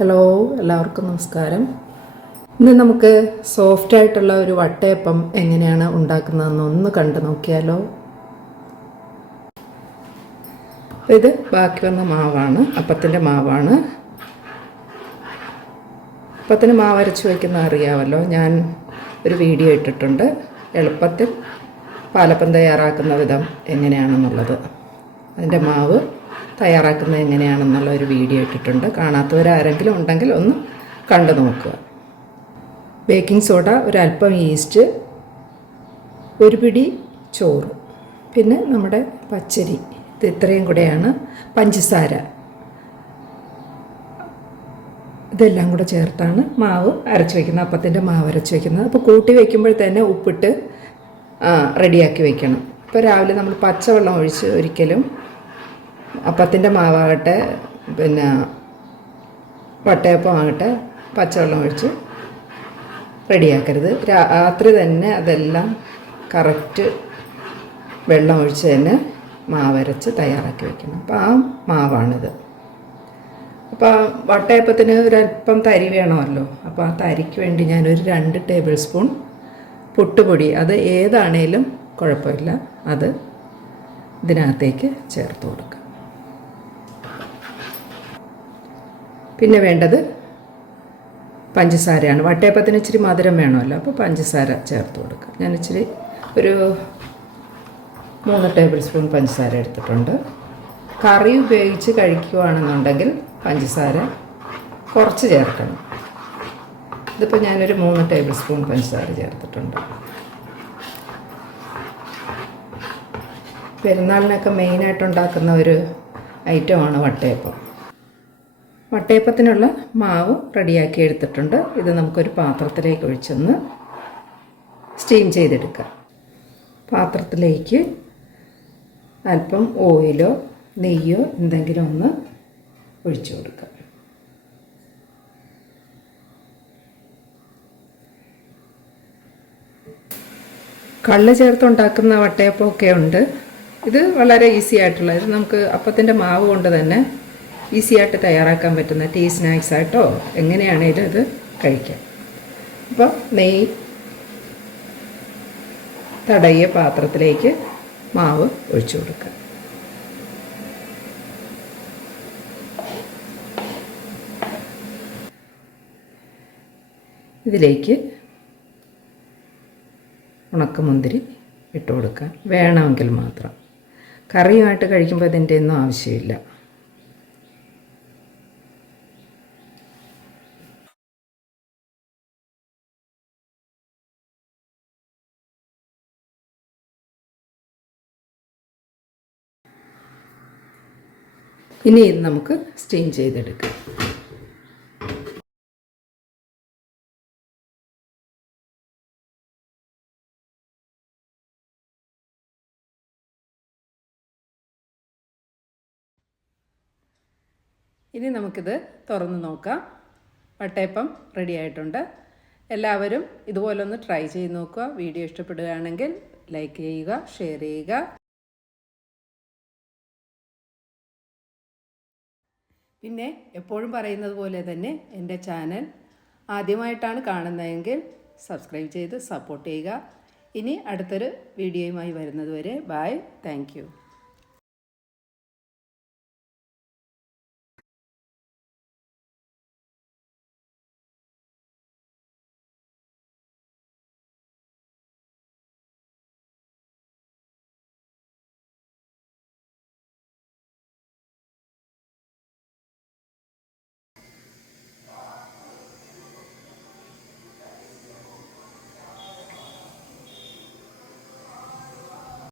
Hello, എല്ലാവർക്കും നമസ്കാരം. ഇന്ന് നമുക്ക് സോഫ്റ്റ് ആയിട്ടുള്ള ഒരു വട്ടയപ്പം എങ്ങനെയാണ് ഉണ്ടാക്കുന്നതെന്ന് ഒന്ന് കണ്ടു നോക്കിയാലോ. ഇത് ബാക്കി വന്ന മാവാണ്, അപ്പത്തിൻ്റെ മാവാണ്. അപ്പത്തിന് മാവ് അരച്ച് വയ്ക്കുന്ന അറിയാമല്ലോ, ഞാൻ ഒരു വീഡിയോ ഇട്ടിട്ടുണ്ട് എളുപ്പത്തിൽ പാലപ്പം തയ്യാറാക്കുന്ന വിധം എങ്ങനെയാണെന്നുള്ളത്. അതിൻ്റെ മാവ് തയ്യാറാക്കുന്നത് എങ്ങനെയാണെന്നുള്ള ഒരു വീഡിയോ ഇട്ടിട്ടുണ്ട്. കാണാത്തവരാരെങ്കിലും ഉണ്ടെങ്കിൽ ഒന്ന് കണ്ടു നോക്കുക. ബേക്കിംഗ് സോഡ, ഒരല്പം ഈസ്റ്റ്, ഒരു പിടി ചോറ്, പിന്നെ നമ്മുടെ പച്ചരി, ഇത് ഇത്രയും കൂടെയാണ്. പഞ്ചസാര, ഇതെല്ലാം കൂടെ ചേർത്താണ് മാവ് അരച്ച് വയ്ക്കുന്നത്, അപ്പത്തിൻ്റെ മാവ് അരച്ച് വയ്ക്കുന്നത്. അപ്പോൾ കൂട്ടി വയ്ക്കുമ്പോൾ തന്നെ ഉപ്പിട്ട് റെഡിയാക്കി വയ്ക്കണം. ഇപ്പോൾ രാവിലെ നമ്മൾ പച്ചവെള്ളം ഒഴിച്ച് ഒരിക്കലും അപ്പത്തിൻ്റെ മാവാകട്ടെ പിന്നെ വട്ടയപ്പം ആകട്ടെ പച്ചവെള്ളം ഒഴിച്ച് റെഡിയാക്കരുത്. രാത്രി തന്നെ അതെല്ലാം കറക്റ്റ് വെള്ളം ഒഴിച്ച് തന്നെ മാവരച്ച് തയ്യാറാക്കി വയ്ക്കണം. അപ്പോൾ ആ മാവാണിത്. അപ്പോൾ വട്ടയപ്പത്തിന് ഒരല്പം തരി വേണമല്ലോ. അപ്പോൾ ആ തരിക്ക് വേണ്ടി ഞാനൊരു 2 ടേബിൾ സ്പൂൺ പുട്ടുപൊടി, അത് ഏതാണേലും കുഴപ്പമില്ല, അത് ഇതിനകത്തേക്ക് ചേർത്ത് കൊടുക്കുക. പിന്നെ വേണ്ടത് പഞ്ചസാരയാണ്. വട്ടയപ്പത്തിന് ഇച്ചിരി മധുരം വേണമല്ലോ, അപ്പോൾ പഞ്ചസാര ചേർത്ത് കൊടുക്കുക. ഞാൻ ഇച്ചിരി ഒരു 3 ടേബിൾ സ്പൂൺ പഞ്ചസാര എടുത്തിട്ടുണ്ട്. കറി ഉപയോഗിച്ച് കഴിക്കുകയാണെന്നുണ്ടെങ്കിൽ പഞ്ചസാര കുറച്ച് ചേർക്കണം. ഇതിപ്പോൾ ഞാനൊരു 3 ടേബിൾ സ്പൂൺ പഞ്ചസാര ചേർത്തിട്ടുണ്ട്. പെരുന്നാളിനൊക്കെ മെയിനായിട്ടുണ്ടാക്കുന്ന ഒരു ഐറ്റമാണ് വട്ടയപ്പം. വട്ടയപ്പത്തിനുള്ള മാവ് റെഡിയാക്കി എടുത്തിട്ടുണ്ട്. ഇത് നമുക്കൊരു പാത്രത്തിലേക്ക് ഒഴിച്ചൊന്ന് സ്റ്റീം ചെയ്തെടുക്കാം. പാത്രത്തിലേക്ക് അല്പം ഓയിലോ നെയ്യോ എന്തെങ്കിലും ഒന്ന് ഒഴിച്ചു കൊടുക്കാം. കള്ള് ചേർത്തുണ്ടാക്കുന്ന വട്ടയപ്പമൊക്കെ ഉണ്ട്. ഇത് വളരെ ഈസി ആയിട്ടുള്ള, ഇത് നമുക്ക് അപ്പത്തിൻ്റെ മാവ് കൊണ്ട് തന്നെ ഈസി ആയിട്ട് തയ്യാറാക്കാൻ പറ്റുന്ന ടീ സ്നാക്സ് ആയിട്ടോ എങ്ങനെയാണേലും ഇത് കഴിക്കാം. അപ്പോൾ നെയ്യ് തടയിയ പാത്രത്തിലേക്ക് മാവ് ഒഴിച്ചു കൊടുക്കുക. ഇതിലേക്ക് ഉണക്കമുന്തിരി ഇട്ട് കൊടുക്കുക, വേണമെങ്കിൽ മാത്രം. കറിയുമായിട്ട് കഴിക്കുമ്പോൾ ഇതിൻ്റെ ഒന്നും ആവശ്യമില്ല. ഇനി ഇത് നമുക്ക് സ്റ്റീം ചെയ്തെടുക്കാം. ഇനി നമുക്കിത് തുറന്ന് നോക്കാം. വട്ടയപ്പം റെഡി ആയിട്ടുണ്ട്. എല്ലാവരും ഇതുപോലൊന്ന് ട്രൈ ചെയ്ത് നോക്കുക. വീഡിയോ ഇഷ്ടപ്പെടുകയാണെങ്കിൽ ലൈക്ക് ചെയ്യുക, ഷെയർ ചെയ്യുക. പിന്നെ എപ്പോഴും പറയുന്നത് പോലെ തന്നെ എൻ്റെ ചാനൽ ആദ്യമായിട്ടാണ് കാണുന്നതെങ്കിൽ സബ്സ്ക്രൈബ് ചെയ്ത് സപ്പോർട്ട് ചെയ്യുക. ഇനി അടുത്തൊരു വീഡിയോയുമായി വരുന്നത് വരെ ബൈ, താങ്ക് യു.